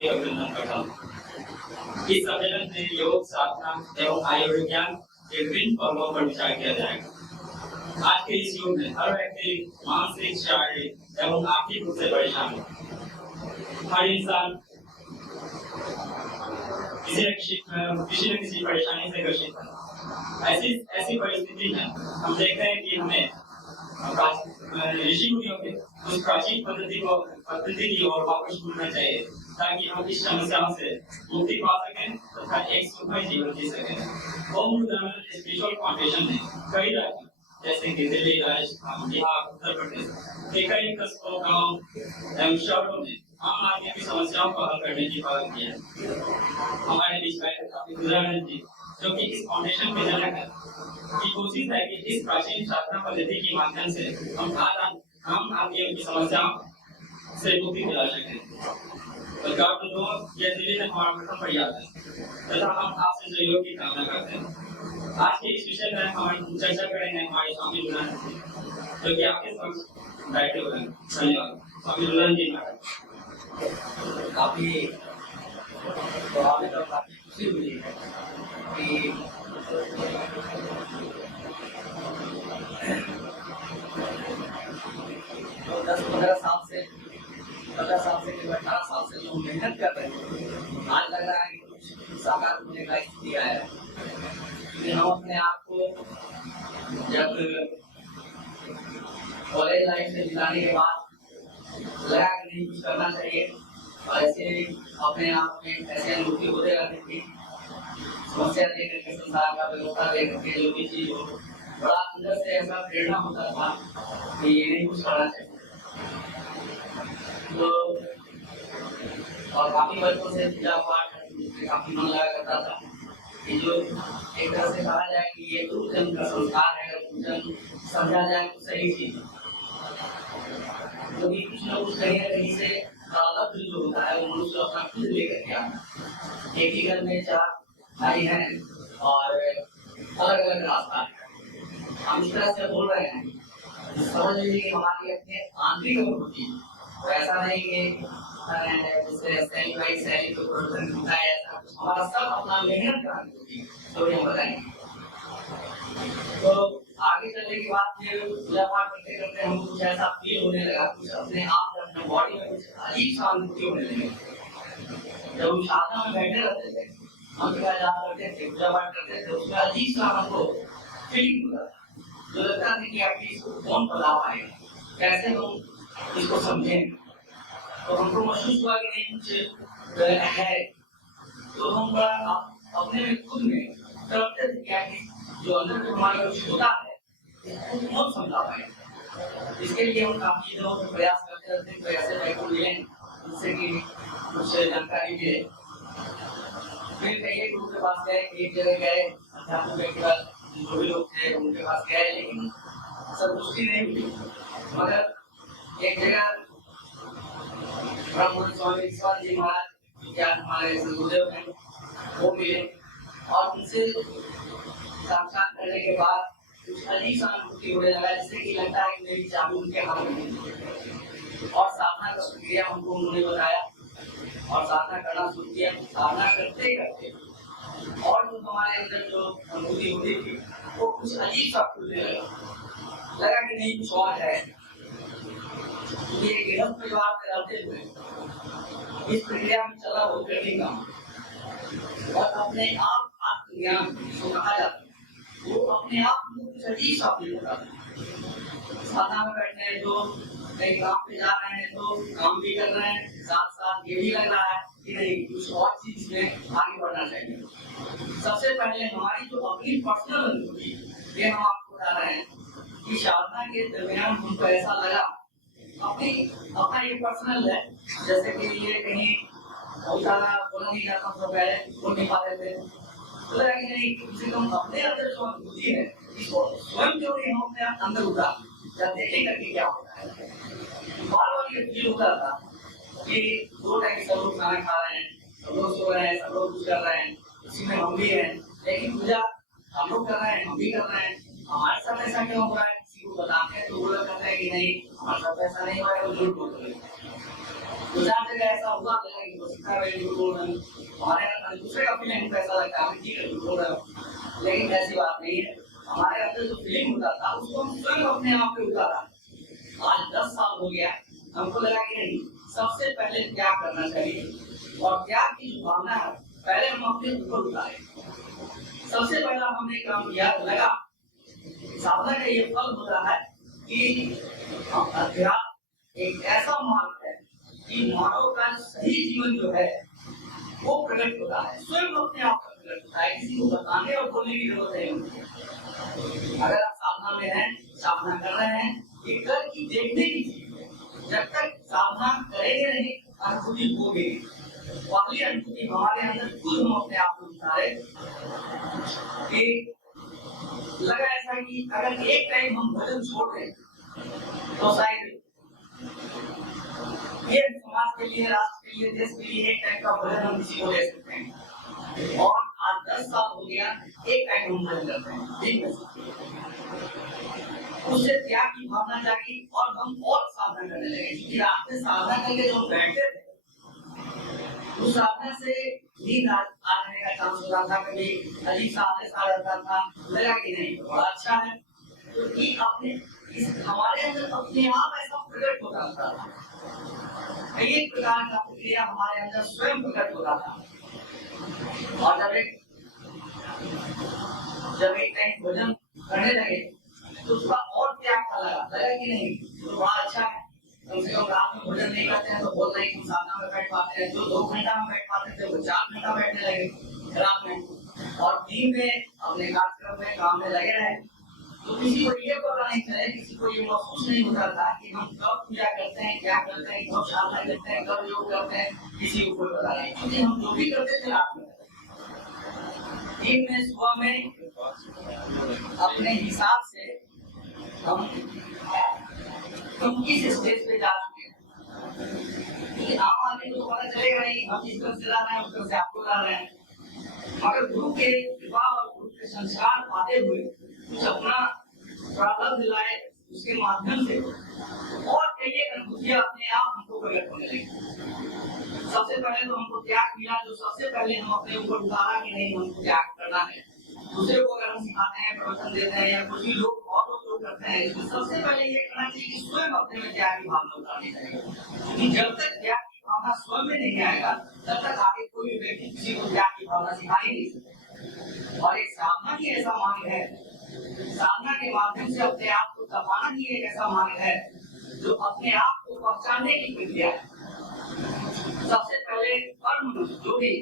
अभिनंदन करता हूँ। इस सम्मेलन में योग, साधना एवं आयुर्विज्ञान के विभिन्न पहलुओं पर विचार किया जाएगा। आज के इस युग में हर व्यक्ति मानसिक, शारीरिक एवं आर्थिक रूप से परेशान है। हर इंसान किसी न किसी परेशानी से ग्रसित है। ऐसी परिस्थिति में हम देखते हैं कि हमें ऋषि मुनियों के उस प्राचीन पद्धति की ओर वापस मुड़ना चाहिए, ताकि हम इस समस्याओं से मुक्ति पा सकें तथा एक सुखमय जीवन जी सकें। ओम स्पिरिचुअल फाउंडेशन ने कई राज्यों जैसे कि दिल्ली, राजस्थान, बिहार, उत्तर प्रदेश के कई कस्बों, गाँव एवं शहरों में आम आदमी की समस्याओं को हल करने की पहल की है। हमारे बीच बैठे काफी गुजरात जी, जो कि इस फाउंडेशन के जनक है, की कोशिश है कि इस प्राचीन साधना पद्धति के माध्यम से हम आम आदमियों की समस्याओं से मुक्ति दिला सकें। यह दिल्ली में हमारा प्रथम प्रयास है तथा हम आपसे सहयोग की कामना करते हैं। आज के इस विषय में हम चर्चा करेंगे हमारे स्वामी लुलान जी, जो कि आपके समक्ष बैठे हुए हैं। धन्यवाद। स्वामी लुलान जी काफी प्रभावित और काफी खुशी हुई है कि तो 10-15 साल से 18 साल से जो मेहनत कर रहे हैं, आज लग रहा है कि कुछ साकार होने का स्थिति आया है। कि हम अपने आप को जब कॉलेज लाइफ से बिताने के बाद लगा कि नहीं कुछ करना चाहिए, और ऐसे अपने आप में ऐसे अनुभूति होते रहती थी। समस्या देख करके, संसार का व्यवस्था देख करके जो भी चीज हो, बड़ा अंदर से ऐसा प्रेरणा होता था कि ये नहीं कुछ करना चाहिए। तो और काफी बच्चों से पूजा पाठ काफी मन लगा करता था कि जो एक तरह से कहा जाए कि ये गुरुजन का संस्कार है, गुरुजन समझा जाए तो सही चीज, जो भी कुछ न कुछ कहीं न कहीं से लब्ध जो होता है वो मनुष्य अपना खुद लेकर के आता। एक ही घर में 4 भाई हैं और अलग अलग रास्ता है। हम इस तरह से बोल रहे हैं, समझ लीजिए कि हमारी अपने आंतरिक अनुभूति, तो ऐसा नहीं कि जैसे सैली तो प्रदर्शन होता है, ऐसा कुछ हमारा सब अपना मेहनत का अनुभूति तो हम बताएंगे। तो आगे चलने के बाद फिर पूजा पाठ करते करते हमको कुछ ऐसा फील होने लगा, कुछ अपने आप में, अपने बॉडी में कुछ अजीब सा अनुभूति होने लगी। जब हम साधना में बैठे रहते थे, हम क्या जाप करते थे, पूजा पाठ करते थे, उसमें अजीब सा हमको फीलिंग होता था, जो लगता था कि आप इसको कौन बता पाएगा, कैसे हम इसको समझेंगे। तो हमको महसूस हुआ कि नहीं कुछ है, तो हम बड़ा अपने में खुद में तरफते थे क्या कि जो अंदर जो हमारा कुछ होता है उसको कौन समझा पाएगा। इसके लिए हम काफी दिनों से प्रयास करते रहते हैं, तो ऐसे बैठो मिले जिससे कि कुछ जानकारी मिले। फिर कई गुरु के पास गए, एक जगह गए, अध्यात्म व्यक्तिगत जो भी लोग थे उनके पास गए, लेकिन संतुष्टि नहीं मिली। मगर एक जगह ब्रह्म स्वामी ईश्वर जी महाराज, क्या हमारे गुरुदेव हैं, वो मिले और उनसे साक्षात करने के बाद कुछ अजीब सा अनुभूति होने लगा, जिससे कि लगता है कि मेरी चाबी उनके हाथ में है। और साधना का प्रक्रिया हमको उन्होंने बताया और साधना करना शुरू किया। साधना करते करते और जो हमारे अंदर जो अनुभूति होती थी वो कुछ अजीब सा खुलने लगा कि नहीं कुछ और है। ये गृहस्थ परिवार में रहते हुए इस प्रक्रिया में चला बहुत कठिन काम, और अपने आप आत्मज्ञान जो कहा जाता है वो अपने आप में कुछ अजीब सा फील होता है। साधना में बैठे हैं, जो कहीं काम पे जा रहे हैं तो काम भी कर रहे हैं, साथ साथ ये भी लग रहा है कि नहीं कुछ और चीज में आगे बढ़ना चाहिए। सबसे पहले हमारी जो अपनी पर्सनल अनुभूति, ये हम आपको बता रहे हैं कि साधना के दरमियान हमको ऐसा लगा, अपना ये पर्सनल है, जैसे कि ये कहीं बहुत सारा बोला नहीं जाता, तो पहले बोल नहीं पाते थे, तो लगा कि नहीं किसी को अपने अंदर जो अनुभूति है इसको स्वयं जो हम अपने अंदर उतार या देखें करके क्या होता है। बार बार ये फील होता था कि 2 टाइम सब लोग खाना खा रहे हैं, सब लोग सो रहे हैं, सब लोग कुछ कर रहे हैं, इसी में हम भी हैं, लेकिन पूजा हम लोग कर रहे हैं, हम भी कर रहे हैं, हमारे साथ ऐसा क्यों हो रहा है। किसी को बताते हैं तो वो लोग कहते हैं कि नहीं हमारे साथ ऐसा नहीं हुआ है, वो झूठ बोल रहे हैं। 2-4 जगह ऐसा हुआ कि को सिखा रहे हैं, बोल रहे हैं, हमारे अंदर दूसरे का फीलिंग पैसा लगता है, ठीक है बोल रहे हो, लेकिन ऐसी बात नहीं है। हमारे अंदर जो फीलिंग होता था उसको हम स्वयं अपने आप पे उतारा। आज 10 साल हो गया, हमको लगा कि नहीं, सबसे पहले त्याग करना चाहिए और त्याग की जो भावना है पहले हम अपने ऊपर उतारे। सबसे पहला हमने काम किया, लगा साधना का ये फल होता है कि अध्यात्म एक ऐसा मार्ग है कि मानव का सही जीवन जो है वो प्रकट होता है, स्वयं अपने आप पर प्रकट होता है, किसी को बताने और बोलने की जरूरत नहीं होती। अगर आप साधना में हैं, साधना कर रहे हैं, ये कर की देखने की चीज है। जब तक साधना करेंगे नहीं, अनुभूति होगी। पहली अनुभूति हमारे अंदर खुद हम अपने आप को उतारे कि लगा ऐसा कि अगर एक टाइम हम भोजन छोड़ दें तो शायद ये समाज के लिए, राष्ट्र के लिए, देश के लिए एक टाइम का भोजन हम किसी को दे सकते हैं। और आज 10 साल हो गया, एक टाइम हम भोजन करते हैं, ठीक है। उससे त्याग की भावना जागी और हम और साधना करने लगे, क्योंकि रात में साधना करके जो बैठते थे उस साधना से नींद आने का चांस होता था, कभी अजीब सा आदेश आ जाता था, लगा कि नहीं बड़ा अच्छा है। तो ये अपने हमारे अंदर अपने आप ऐसा प्रकट होता था, एक प्रकार का प्रक्रिया हमारे अंदर स्वयं प्रकट होता था। और जब एक टाइम भोजन करने लगे तो उसका और त्याग का लगा कि नहीं तो बड़ा अच्छा है, कम से कम रात में भोजन नहीं करते हैं तो बोल रहे हैं साधना में बैठ पाते हैं, जो 2 घंटा में बैठ पाते थे वो 4 घंटा बैठने लगे रात में, और दिन में अपने कार्यक्रम में काम में लगे रहे। तो किसी को ये पता नहीं चले, किसी को ये महसूस नहीं होता था कि हम कब पूजा करते हैं, क्या करते हैं, कब साधना करते हैं, कब योग करते हैं, किसी को कोई पता नहीं, क्योंकि हम जो भी करते थे रात में। दिन में सुबह में अपने हिसाब से हम किस स्टेज पे जा चुके हैं, आम आदमी को पता चलेगा नहीं, हम जिस तरफ से ला रहे हैं उस तरफ से आपको ला रहे हैं। मगर गुरु के कृपा और गुरु के संस्कार पाते हुए कुछ अपना प्रारब्ध लाए, उसके माध्यम से और कई अनुभूतियां अपने आप हमको प्रकट होने लगी। सबसे पहले तो हमको त्याग मिला, जो सबसे पहले हम अपने ऊपर उतारा कि नहीं हमको त्याग करना है। दूसरे को अगर हम सिखाते हैं, प्रवचन देते हैं या कुछ भी लोग और लोग करते हैं, तो सबसे पहले ये करना चाहिए कि स्वयं अपने में त्याग की भावना उतारनी चाहिए, क्योंकि जब तक त्याग की भावना स्वयं में नहीं आएगा तब तक आगे कोई व्यक्ति किसी को त्याग की भावना सिखा ही नहीं सकता। और एक साधना ही ऐसा मार्ग है, साधना के माध्यम से अपने आप को तपाना ही एक ऐसा मार्ग है जो अपने आप को पहचानने की प्रक्रिया है। सबसे पहले कर्म जो भी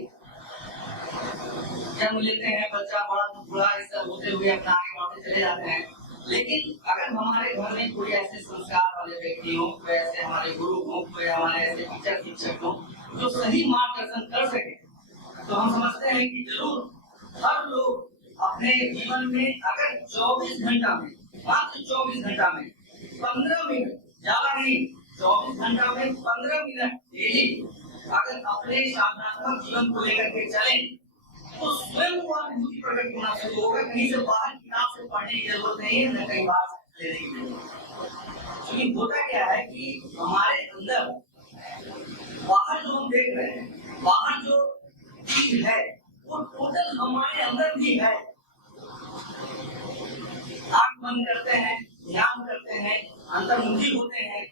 जन्म लेते हैं, बच्चा बड़ा बुरा ऐसा होते हुए अपना आगे बढ़ते चले जाते हैं, लेकिन अगर हमारे घर में कोई ऐसे संस्कार वाले व्यक्ति हो, कोई ऐसे हमारे गुरु हो, कोई हमारे ऐसे टीचर शिक्षक हो जो सही मार्गदर्शन कर सके, तो हम समझते हैं कि जरूर हर लोग अपने जीवन में अगर 24 घंटा में, मात्र 24 घंटा में 15 मिनट, ज्यादा नहीं, 24 घंटा में 15 मिनट डेली अगर अपने साधनात्मक जीवन को लेकर के चलें तो स्वयं को अनुभूति प्रकट होना शुरू होगा। कहीं से बाहर किताब से पढ़ने की जरूरत नहीं है, न कहीं बाहर से लेने की जरूरत है। क्योंकि होता क्या है कि हमारे अंदर बाहर जो हम देख रहे हैं, बाहर जो चीज है वो टोटल हमारे अंदर भी है। आंख बंद करते हैं, ध्यान करते हैं, अंतर्मुखी होते हैं,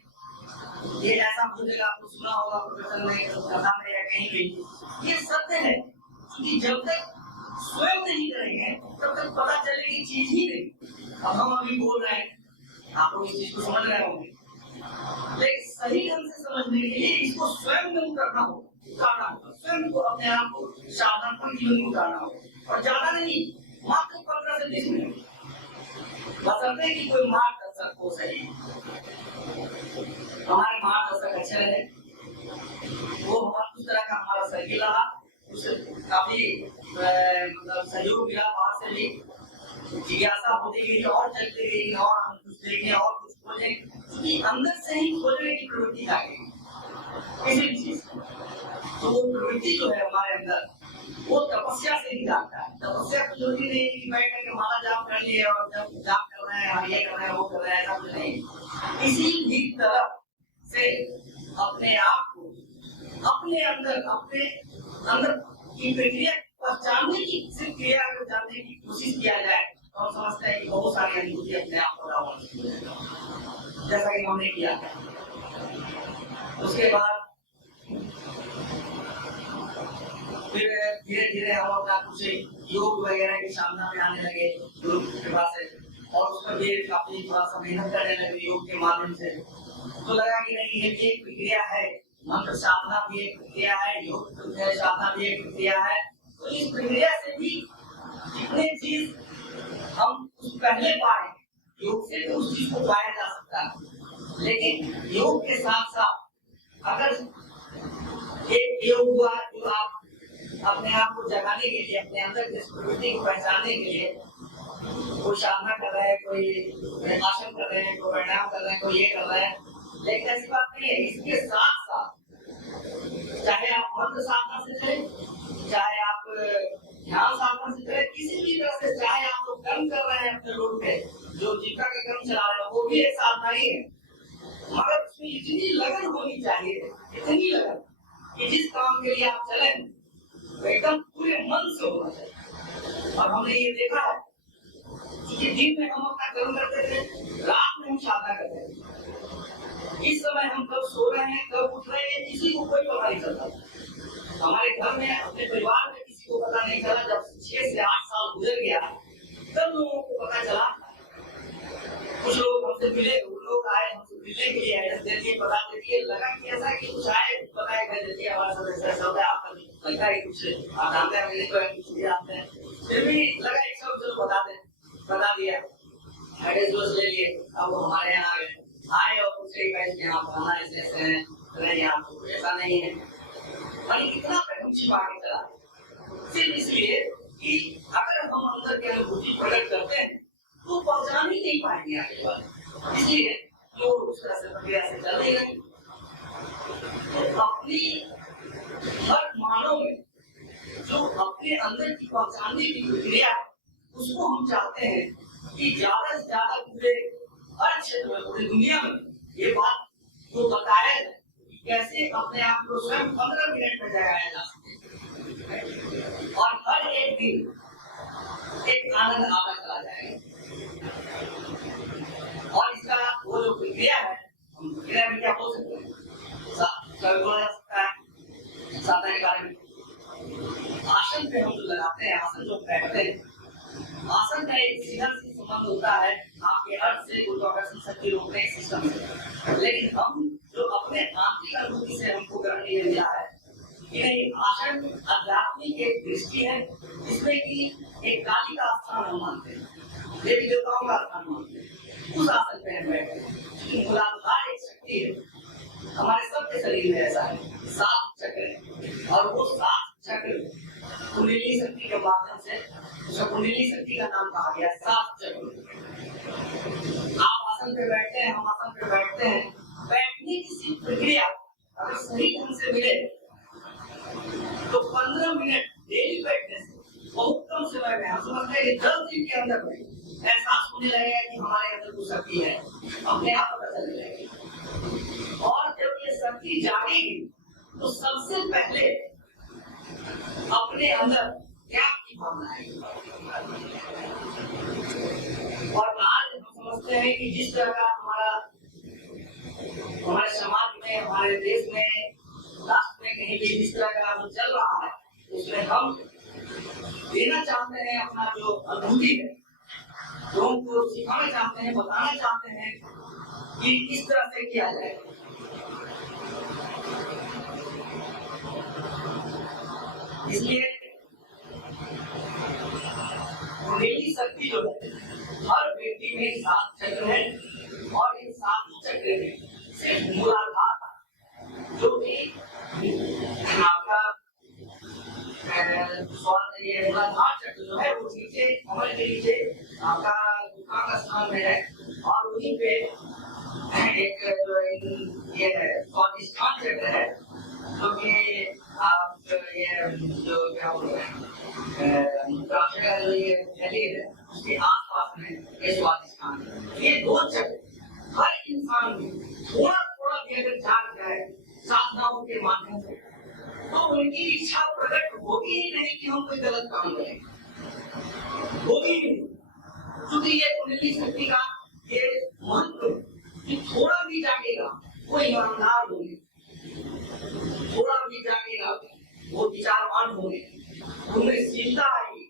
ये ऐसा बोलेगा, आपको सुना होगा प्रवचन में, कथा में या कहीं भी, ये सत्य है। क्योंकि जब तक स्वयं नहीं करेंगे तब तक पता चलेगी चीज ही नहीं। अब हम अभी बोल रहे हैं, आप लोग इस चीज को समझ रहे होंगे, लेकिन सही ढंग से समझने के लिए इसको स्वयं में उतारना होगा, स्वयं को अपने आप को साधनात्मक जीवन में उतारना होगा। और ज्यादा नहीं, मात्र 15 से 20 मिनट, बशर्ते कि कोई मार्गदर्शक हो सही, हमारे मार्गदर्शक अच्छे रहे, वो हमारा उस तरह का हमारा सर्किल रहा, उससे काफी मतलब सहयोग मिला, बाहर से भी जिज्ञासा होती गई और चलती गई और हम कुछ देखें और कुछ खोजें, क्योंकि अंदर से ही खोजने की प्रवृत्ति आ गई किसी भी चीज। तो वो प्रवृत्ति जो है हमारे अंदर वो तपस्या से ही आता है। तपस्या तो जरूरी नहीं कि बैठ करके माला जाप कर लिए और जब जाप कर रहे हैं हम ये कर रहे हैं वो कर रहे हैं, ऐसा कुछ नहीं। किसी भी तरह से अपने आप को अपने अंदर की प्रक्रिया पहचानने की, सिर्फ क्रिया को जानने की कोशिश किया जाए तो हम समझते हैं कि बहुत सारी अनुभूति अपने आप पैदा होने शुरू हो जाएगी, जैसा कि हमने किया। उसके बाद फिर धीरे धीरे हम अपना कुछ योग वगैरह की सामना में आने लगे गुरु की कृपा से, और उस पर भी काफी थोड़ा सा मेहनत करने लगे योग के माध्यम से। तो लगा कि नहीं, ये भी एक प्रक्रिया है, मंत्र साधना भी एक प्रक्रिया है, योग साधना भी एक प्रक्रिया है। तो इस प्रक्रिया से भी जितने चीज हम पहले पाए, योग से तो उस चीज को पाया जा सकता है। लेकिन योग के साथ साथ अगर एक योग हुआ जो आप अपने आप को जगाने के लिए, अपने अंदर की प्रवृत्ति को पहचानने के लिए कोई साधना कर रहे हैं, कोई आसन कर रहे हैं, कोई प्राणायाम कर रहे हैं, कोई ये कर रहे हैं, लेकिन ऐसी बात नहीं है। इसके साथ साथ चाहे आप मंत्र साधना से करें, चाहे आप ध्यान साधना से करें, किसी भी तरह से, चाहे आप लोग कर्म कर रहे हैं अपने रोड पे, जो जीविका का कर्म चला रहे हैं, वो भी एक साधना ही है। मगर उसमें इतनी लगन होनी चाहिए, इतनी लगन कि जिस काम के लिए आप चले तो एकदम पूरे मन से होना चाहिए। और हमने ये देखा है कि दिन में हम अपना कर्म करते थे, रात में हम साधना करते थे। इस समय हम कब सो रहे हैं, कब उठ रहे हैं, किसी को कोई पता नहीं चलता। हमारे घर में, अपने परिवार में किसी को पता नहीं चला। जब 6 से 8 साल गुजर गया तब लोगों को पता चला। कुछ लोग हमसे मिले, उन लोग आए हमसे मिलने के लिए, एड्रेस दे दिए, बता दिए, लगा कि ऐसा कि कुछ आए बताए कर देते हमारा सदस्य सब है, आपका लगता है कुछ आप जानते हैं, मेरे को कुछ भी जानते हैं, फिर भी लगा एक सब चलो बता दें, बता दिया, एड्रेस ले लिए। अब वो हमारे यहाँ आ गए, आए और उनसे कहे यहाँ पढ़ना ऐसे ऐसे है, नहीं आपको ऐसा नहीं है। और कितना हम छिपा के चला, सिर्फ इसलिए कि अगर हम अंदर की अनुभूति प्रकट करते हैं तो पहचान ही नहीं पाएंगे आगे बात। इसलिए लोग उस तरह से प्रक्रिया से चल नहीं रहे। तो अपनी हर मानव में जो अपने अंदर की पहचानने की प्रक्रिया है, उसको हम चाहते हैं कि ज्यादा से ज्यादा पूरे हर क्षेत्र में, पूरी दुनिया में ये बात को बताया जाए कि कैसे अपने आप को स्वयं 15 मिनट में जगाया जा सके, और हर एक दिन एक आनंद आता चला जाएगा। और इसका वो जो प्रक्रिया है, हम प्रक्रिया में क्या बोल सकते हैं, कभी बोला जा सकता है साधना के बारे में। आसन पे हम जो लगाते हैं, आसन जो बैठते हैं, आसन का एक सीधा सी संबंध होता है आपके अर्थ से, गुरुत्वाकर्षण शक्ति रोकने के सिस्टम से। लेकिन हम जो अपने आंतरिक अनुभूति से हमको ग्रहण ये मिला है कि नहीं, आसन आध्यात्मिक एक दृष्टि है, जिसमें कि एक काली का स्थान हम मानते हैं, देवी देवताओं का स्थान मानते हैं। उस आसन पे हम बैठे हैं। मूलाधार एक शक्ति है, हमारे सबके शरीर में ऐसा है, 7 चक्र है, और वो 7 चक्र कुंडलिनी शक्ति के माध्यम से, उसका कुंडलिनी शक्ति का नाम कहा गया 7 चक्र। आप आसन पे बैठते हैं, हम आसन पे बैठते हैं, बैठने की सिर्फ प्रक्रिया अगर सही ढंग से मिले तो 15 मिनट डेली बैठने से बहुत कम समय में हम समझते हैं कि 10 दिन के अंदर में एहसास होने लगेगा कि हमारे अंदर कुछ शक्ति है, अपने आप पता चलने लगेगी। और जब ये शक्ति जागेगी तो सबसे पहले अपने अंदर त्याग की भावना आएगी। और आज हम समझते हैं कि जिस तरह का हमारे समाज में, हमारे देश में, राष्ट्र में कहीं भी जिस तरह का जो चल रहा है, उसमें हम देना चाहते हैं अपना जो अनुभूति है, लोगों को सिखाना चाहते हैं, बताना चाहते हैं कि किस तरह से किया जाए। इसलिए कुंडलिनी शक्ति जो है हर व्यक्ति में 7 चक्र है, और इन 7 चक्र में सिर्फ मूलाधार जो कि आपका ये मूलाधार चक्र जो है वो नीचे, कमर के नीचे आपका गुफा का स्थान में है, और वहीं पे एक जो ये है स्वादिष्ठान चक्र है, जो कि आप ये जो क्या बोलते हैं जो ये शरीर है उसके आसपास में ये स्वादिष्ठान है। ये 2 चक्र हर इंसान में थोड़ा थोड़ा भी अगर जाग जाए साधनाओं के माध्यम से तो उनकी इच्छा प्रकट होगी ही नहीं कि हम कोई गलत काम करें, होगी ही नहीं। क्योंकि ये कुंडली शक्ति का ये महत्व कि थोड़ा भी जागेगा वो ईमानदार होंगे, थोड़ा भी जागेगा वो विचारवान होंगे, उनमें शीलता आएगी,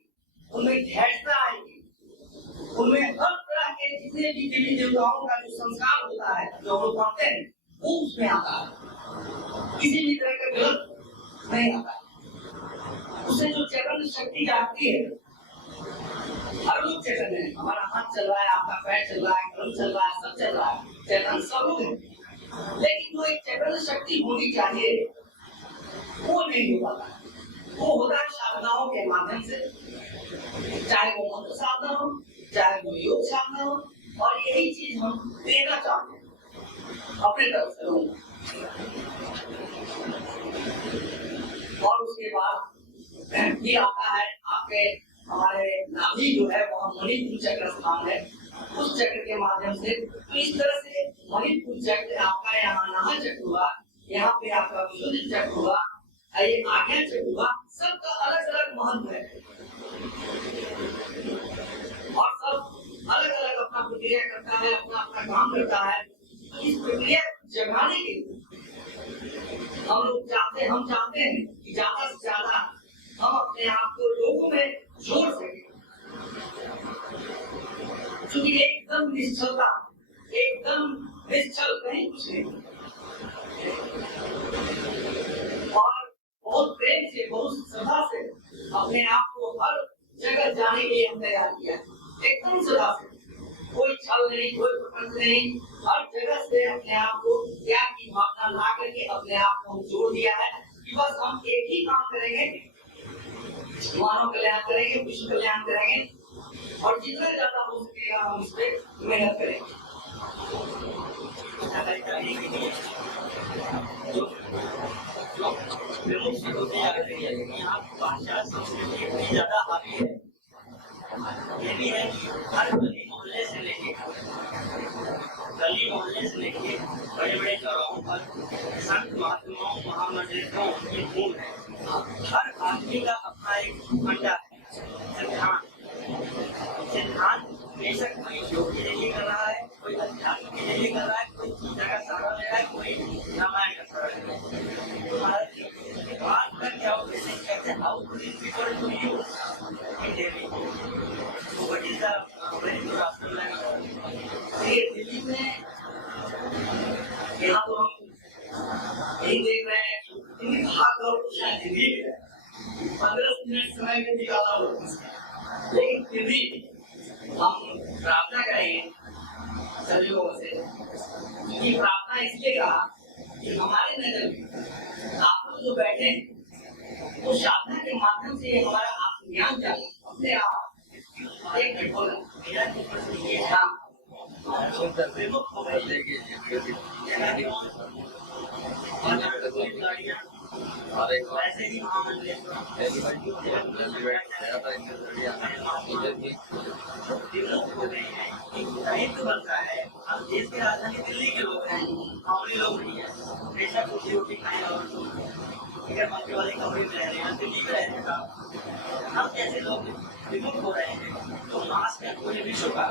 उनमें धैर्यता आएगी, उनमें हर तरह के जितने भी देवी देवताओं का जो संस्कार होता है जो हम लोग पढ़ते हैं वो उसमें आता है, किसी भी तरह का गलत नहीं आता है। उससे जो चैतन्य शक्ति जागती है, हर लोग चैतन्य है, हमारा हाथ चल रहा है, आपका पैर चल रहा है, कलम चल रहा है, सब चल रहा है, चैतन्य सब लोग है, लेकिन जो एक चैतन्य शक्ति होनी चाहिए वो नहीं हो पाता। वो होता है साधनाओं के माध्यम से, चाहे वो मंत्र साधना हो, चाहे वो योग साधना हो, और यही चीज हम देना चाहते हैं अपने तरफ से लोगों। और उसके बाद ये आता है आपके हमारे नाभि जो है वहाँ मणिपुर चक्र स्थान है, उस चक्र के माध्यम से तो इस तरह से मणिपुर चक्र आपका यहाँ नाभि चक्र हुआ, यहाँ पे आपका विशुद्ध चक्र हुआ, ये आज्ञा चक्र हुआ, सबका अलग अलग महत्व है और सब अलग अलग अपना प्रक्रिया करता है, अपना अपना काम करता है। तो इस प्रक्रिया जगाने के हम चाहते हैं कि ज्यादा से ज्यादा हम अपने आप को लोगों में जोड़ सके, क्योंकि एकदम निश्चलता, एकदम निश्चल कहीं कुछ नहीं, और बहुत प्रेम से बहुत श्रद्धा से अपने आप को हर जगह जाने के लिए हम तैयार किया है, एकदम श्रद्धा से, कोई छल नहीं, कोई प्रपंच नहीं, हर जगह से अपने आप को त्याग की भावना ला करके अपने आप को जोड़ दिया है कि बस हम एक ही काम करेंगे, मानव कल्याण करेंगे, विश्व कल्याण करेंगे, और जितना ज्यादा हो सकेगा हम इस पे मेहनत करेंगे। ज्यादा हावी है, ये भी है कि हर गली मोहल्ले से लेके बड़े बड़े चौराहों पर संत महात्माओं महामंडलियों की धूम है। हर आदमी का अपना एक फंडा है, सिद्धांत बेशक कोई योग के लिए कर रहा है, कोई अध्यात्म के लिए कर रहा है, कोई गीता का सहारा ले रहा है, कोई रामायण का सहारा ले रहा है। तो महाराज जी बात का क्या उद्देश्य कहते हैं, how to people to use in daily, what is the very good after Delhi में यहाँ तो हम यही देख रहे हैं कि भाग और दिल्ली में 15 मिनट समय में निकाला होगा, लेकिन फिर भी हम प्रार्थना करेंगे सभी लोगों से कि प्रार्थना इसलिए कहा कि हमारे नजर में आप लोग जो बैठे हैं वो साधना के माध्यम से हमारा आत्मज्ञान जाए अपने आप एक मिनट बोला वैसे ही तो बनता है। अब देश की राजधानी दिल्ली के लोग हैं, मामूली लोग नहीं है, बेशक रोटी रोटी खाए और अगर मक्के वाले कमरे में रह रहे हैं, दिल्ली में रहने का हम जैसे लोग विमुख हो रहे हैं, तो मास्क है पूरे विश्व का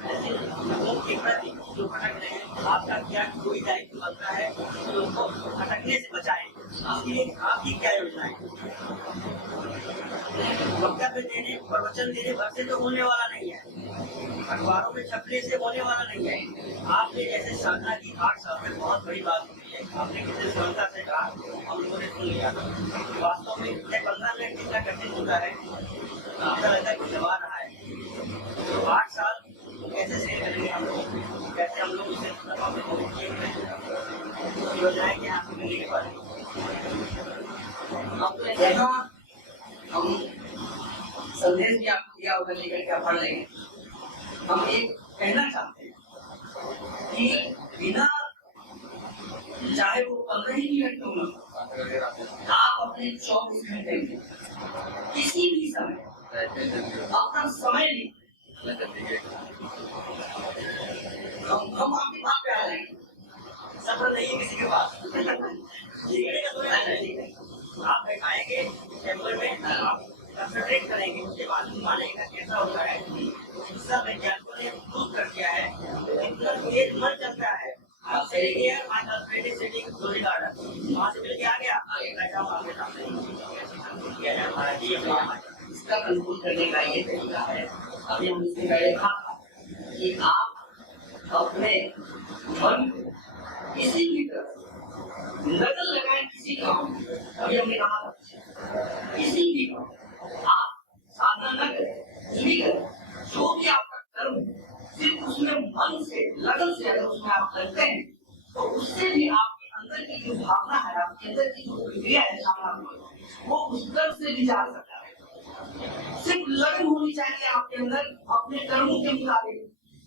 लोगों के प्रति जो भटक रहे हैं, आपका क्या कोई दायित्व बनता है लोगों को भटकने से बचाए, आपकी क्या योजना है? वक्तव्य देने, प्रवचन देने भर से तो होने वाला नहीं है, अखबारों में छपने से होने वाला नहीं है। आपने जैसे साधना की 8 साल में बहुत बड़ी बात होती है, आपने कितने सरलता से कहा, हम लोगों ने सुन लिया। वास्तव में 15 मिनट कितना कठिन होता है, ऐसा लगता है कि दबा रहा है। तो 8 साल कैसे शेयर करेंगे हम लोग, कैसे हम लोग उसे योजनाएं क्या आपको मिलने के बाद यहाँ हम संदेश भी आपको दिया होगा, लेकर के पढ़ लेंगे। हम एक कहना चाहते हैं कि बिना चाहे वो 15 ही मिनट क्यों ना, आप अपने 24 घंटे में किसी भी समय अपना समय लीजिए। हम आपकी बात पे आ जाएंगे, सफर नहीं है किसी के पास। हिमालय का कैसा होता है, चिकित्सा वैज्ञानिकों ने प्रूव कर दिया है इतना तेज मन चलता है। आप चले गए वहाँ से मिल के आ गया, आगे का काम आगे किया जाए हमारा जी इसका कंट्रोल करने का ये तरीका है। अभी हम इससे पहले कहा कि आप अपने मन को किसी भी तरह लगन लगाएं किसी काम। अभी हमने कहा था किसी भी काम आप साधना न करें, कुछ भी करें, जो भी आपका कर्म सिर्फ उसमें मन से लगन से अगर उसमें आप लगते हैं तो उससे भी आपके अंदर की जो भावना है, आपके अंदर की जो प्रक्रिया है वो उस तरफ से भी जा सकता है। सिर्फ लगन होनी चाहिए आपके अंदर अपने कर्मों के मुताबिक।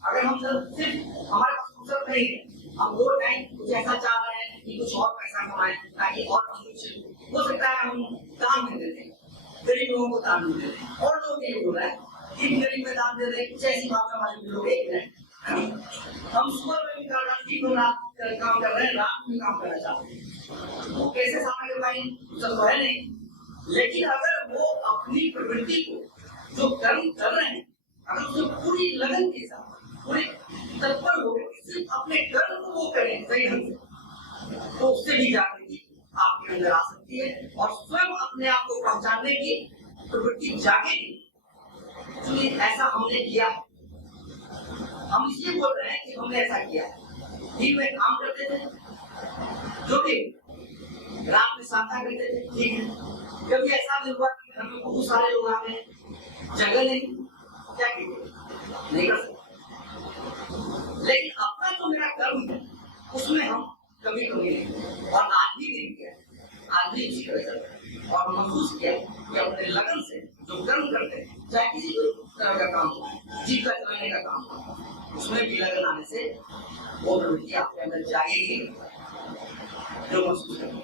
अगर हम सिर्फ हमारे पास फुर्सत नहीं है, हम वो टाइम कुछ ऐसा चाह रहे हैं कि कुछ और पैसा कमाएं ताकि और हम कुछ हो सकता है हम दान दे देते हैं, गरीब लोगों को दान दे देते हैं, और लोग ये बोल रहे हैं कि गरीब में दान दे दें, कुछ ऐसी भावना वाले लोग एक हैं। हम सुबह में भी काम कर रहे हैं, रात में काम करना चाहते हैं, वो कैसे सामने भाई तो है नहीं। लेकिन अगर वो अपनी प्रवृत्ति को जो कर्म कर रहे हैं अगर उसे पूरी लगन के साथ पूरे तत्पर हो सिर्फ अपने कर्म को वो करें सही ढंग से, तो उससे भी जागृति आपके अंदर आ सकती है और स्वयं अपने आप को पहचानने की प्रवृत्ति जागेगी। तो ऐसा हमने किया, हम इसलिए बोल रहे हैं कि हमने ऐसा किया। दिन में काम करते थे, जो भी रात में साधना करते थे, ठीक है। कभी ऐसा भी हुआ कि घर में बहुत सारे लोग आ गए, जगह नहीं, क्या कीजिए, नहीं कर सकते। लेकिन अपना जो मेरा कर्म है उसमें हम कभी नहीं, और आज भी नहीं किया, आज भी उसी तरह चलता और महसूस किया कि अपने लगन से जो कर्म करते हैं, चाहे किसी भी तरह का काम हो, जीविका चलाने का काम हो, उसमें भी लगन आने से वो प्रवृत्ति आपके अंदर जागेगी, जो महसूस करेंगे।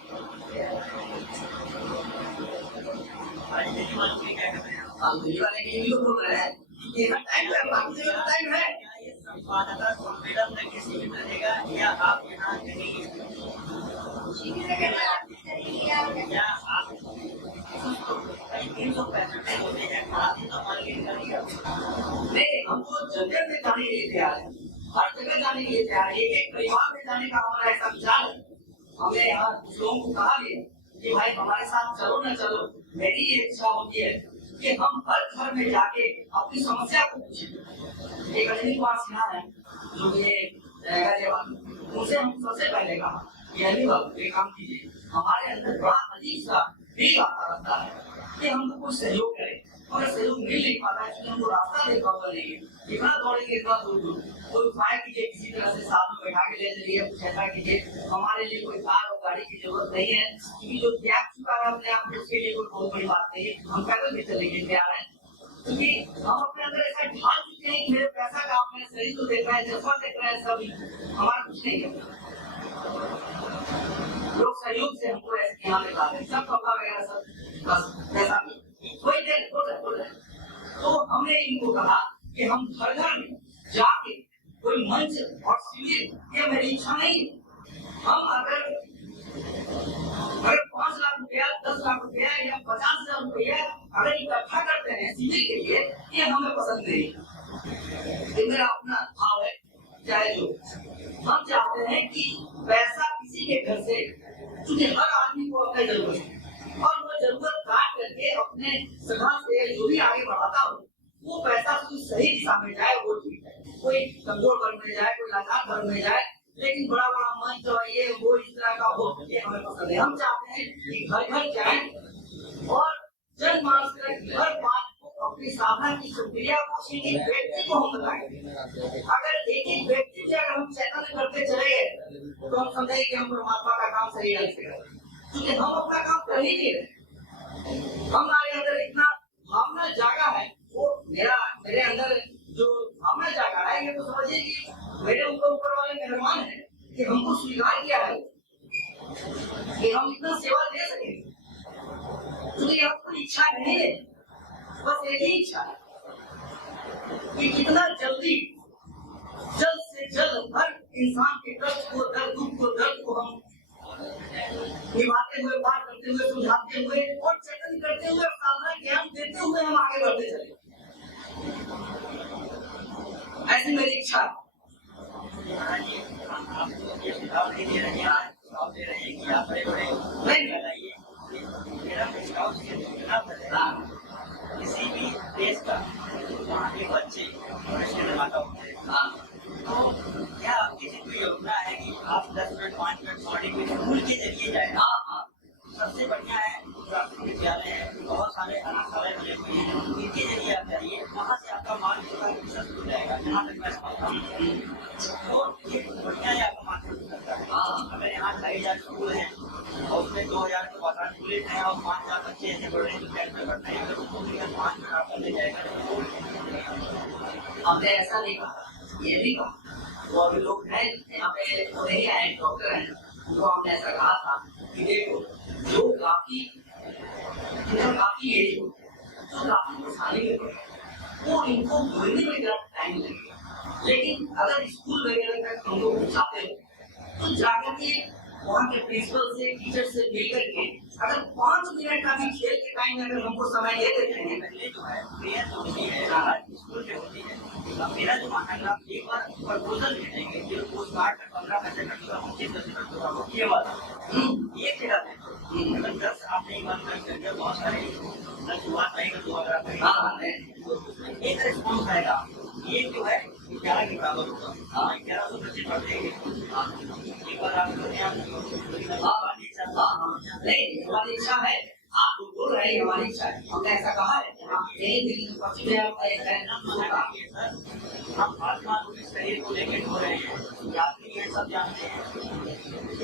दिल्ली वाले के लिए बोल रहे हैं कि टाइम है, बाकी जगह टाइम है। संपादक सम्मेलन में किसी भी चलेगा या आप यहाँ कहीं या आप 365 होते हैं, नहीं हमको जगह में जाने के लिए तैयार है, हर जगह जाने के लिए तैयार है। एक परिवार में जाने का हमारा ऐसा विचार है। हमने यहाँ लोगों को कहा भी कि भाई हमारे साथ चलो न चलो, मेरी ये इच्छा होती है कि हम हर घर में जाके अपनी समस्या को पूछें। एक अजनी कुमार सिन्हा है जो ये उनसे हम सबसे पहले कहा कि अली बाबू एक काम कीजिए, हमारे अंदर बड़ा अजीब सा फील आता रहता है कि हमको कुछ सहयोग करें, मगर सहयोग मिल नहीं पाता है क्योंकि हमको रास्ता देखा हुआ नहीं है। इतना दौड़ेंगे इतना दूर दूर, कोई उपाय कीजिए, किसी तरह से साथ में बैठा के ले चलिए, कुछ ऐसा कीजिए। हमारे लिए कोई कार और गाड़ी की जरूरत नहीं है क्योंकि जो त्याग चुका है अपने आप को उसके लिए कोई बहुत बड़ी बात नहीं है, हम पैदल भी चलेंगे तैयार है क्योंकि हम अपने अंदर ऐसा ढाल चुके हैं कि मेरे पैसा का अपने शरीर को देख रहा है, चश्मा देख रहा है, सब हमारा कुछ नहीं है। लोग सहयोग से हमको ऐसे यहाँ पे ला रहे, सब कपड़ा वगैरह सब बस पैसा कोई देर बोल रहे। तो हमने इनको कहा कि हम घर घर में जाके कोई मंच और शिविर, ये मेरी इच्छा नहीं। हम अगर 5 लाख रुपया, 10 लाख रुपया या 50,000 रुपया अगर इकट्ठा करते हैं शिविर के लिए, ये हमें पसंद नहीं। ये मेरा अपना भाव है। चाहे जो हम चाहते हैं कि पैसा किसी के घर से, क्योंकि हर आदमी को अपनी जरूरत है और वो जरूरत काट करके अपने सगा से जो भी आगे बढ़ाता हो, वो पैसा सही दिशा में जाए, वो ठीक है। कोई कमजोर वर्ग में जाए, कोई लाचार वर्ग में जाए, लेकिन बड़ा बड़ा मंच और ये वो इस तरह का हो, ये हमें पसंद है। हम चाहते हैं कि घर घर जाए और जनमानस के हर बात को, अपनी साधना की प्रक्रिया को एक एक व्यक्ति को हम बताएं। अगर एक एक व्यक्ति से अगर हम चेतन करते चले गए तो हम समझेंगे कि हम परमात्मा का काम सही ढंग से करें, क्योंकि हम अपना काम कर ही नहीं रहे। हमारे अंदर इतना भावना जागा है, वो मेरे अंदर जो भावना जागा है, ये तो समझिए कि मेरे ऊपर वाले मेहरबान है कि हमको स्वीकार किया है कि हम इतना सेवा दे सके, क्योंकि हमको इच्छा नहीं है, बस एक ही इच्छा है कि कितना जल्दी जल्द से जल्द हर इंसान के कष्ट को, दर्द को हम निभाते हुए, पार करते हुए, सुझाते हुए और चेतन करते हुए, साधना ज्ञान देते हुए हम आगे बढ़ते चले। ऐसी मेरी इच्छा। आपको ये सुझाव नहीं दे रहे हैं, आज सुझाव दे रहे हैं कि आप बड़े-बड़े नहीं बताइए। मेरा सुझाव किसी भी देश का वहाँ के बच्चे बड़े निर्माता होते हैं, तो क्या आपकी कोई योजना है कि आप 10 मिनट 5 मिनट मॉर्निंग में स्कूल के जरिए जाए? सबसे बढ़िया है प्राथमिक विद्यालय है, बहुत सारे अनाथालय बने हुए हैं, इनके जरिए आप जाइए, वहाँ से आपका मानसिक खुल जाएगा। जहाँ तक मैं समझता हूँ तो ये बढ़िया है, आपका मानसिक करता है। अगर यहाँ 2,500 स्कूल हैं और उसमें 2,000 के बाद स्कूल हैं और 5,000 बच्चे ऐसे पढ़ रहे हैं जो कैंप में पढ़ते हैं, अगर उसको 5 मिनट आपका ले जाएगा तो हमने ऐसा नहीं कहा, ये भी कहा। वो अभी लोग हैं यहाँ पे, वो नहीं आए, डॉक्टर हैं, तो हमने ऐसा कहा था कि देखो जो काफी एज हो, जो काफी परेशानी में पड़े, वो इनको बोलने में जरा टाइम लगेगा। लेकिन अगर स्कूल वगैरह तक हम लोग पहुँचाते हो तो जाकर के वहाँ के प्रिंसिपल से, टीचर से मिलकर के अगर 5 मिनट का भी खेल के टाइम अगर हमको समय दे देते हैं, पहले जो है प्रेयर जो होती है स्कूल में होती है, मेरा जो मानना है आप एक बार प्रपोजल भेजेंगे कि वो स्टार्ट 15 पैसे कर दूंगा, 25 पैसे कर दूंगा, ये वाला एक जगह पे अगर 10 आपने एक बार कर करके बहुत सारे शुरुआत नहीं कर दूंगा, अगर एक रिस्पॉन्स आएगा, एक जो है 11 के बराबर होगा। 1100 बच्चे पढ़ते हैं, एक बार आप नहीं हमारी इच्छा है, आप बोल रहे हैं हमारी इच्छा है, हमने ऐसा कहा है। यही दिल्ली पश्चिम में आपका एक है, हम आत्मा के शरीर को लेकर हो रहे हैं, यात्री ये सब जानते हैं,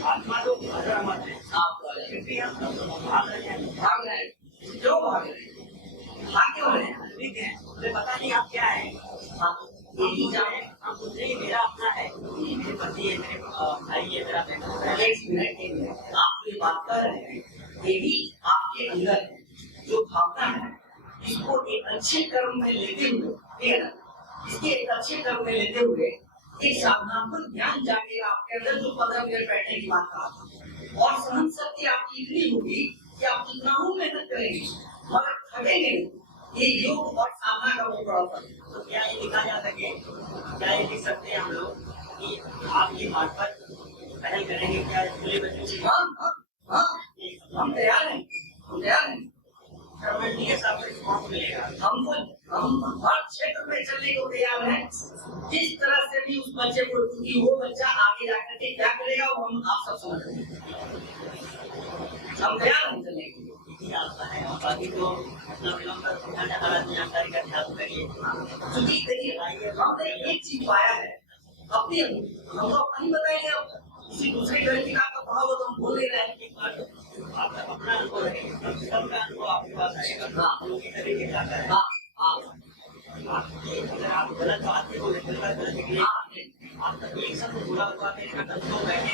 आत्मा तो मत है, आप फिर भी हम भाग रहे हैं, भाग रहे हैं, क्यों भाग रहे हैं, भाग क्यों रहे हैं? ठीक है, मुझे पता नहीं आप क्या है, यही जाए, हम कुछ नहीं, मेरा अपना है, मेरे पति है, मेरे भाई है, मेरा बहन है। एक मिनट आप ये बात कर रहे हैं, यही आपके अंदर है जो भावना है, इसको एक अच्छे कर्म में लेते हुए, ठीक है ना, इसके एक अच्छे कर्म में लेते हुए एक साधनात्मक ज्ञान जागेगा आपके अंदर, जो 15 मिनट बैठने की बात कहा था। और सहन शक्ति आपकी इतनी होगी कि आप कितना ही मेहनत करेंगे मगर थकेंगे नहीं। ये योग और साधना का बहुत बड़ा फर्क है। तो क्या ये लिखा जा सके, क्या ये लिख सकते हैं हम लोग कि आपकी मार्फत पहल करेंगे, क्या स्कूली बच्चों से? हाँ, हम तैयार हैं, हम तैयार हैं। गवर्नमेंट के साथ रिस्पॉन्स मिलेगा। हम हर क्षेत्र में चलने को तैयार हैं, जिस तरह से भी उस बच्चे को, क्योंकि वो बच्चा आगे जाकर के क्या करेगा वो हम आप सब समझ रहे हैं। हम तैयार हैं चलने के लिए। यही आपका है, और बाकी तो अपना विलंब जानकारी का ध्यान करिए। क्योंकि देखिए हमने एक चीज पाया है, अपनी हम तो अपनी बताएंगे, अब किसी दूसरे व्यक्ति का आपका पढ़ा हुआ तो हम बोल नहीं रहे हैं। एक बार आपका अपना अनुभव है, सबका अनुभव आपके पास आएगा। हाँ। लोग की तरीके क्या करें, अगर आप गलत बात भी बोले, गलत निकले, आपका एक शब्द बुरा हुआ, मेरे का 10 लोग बैठे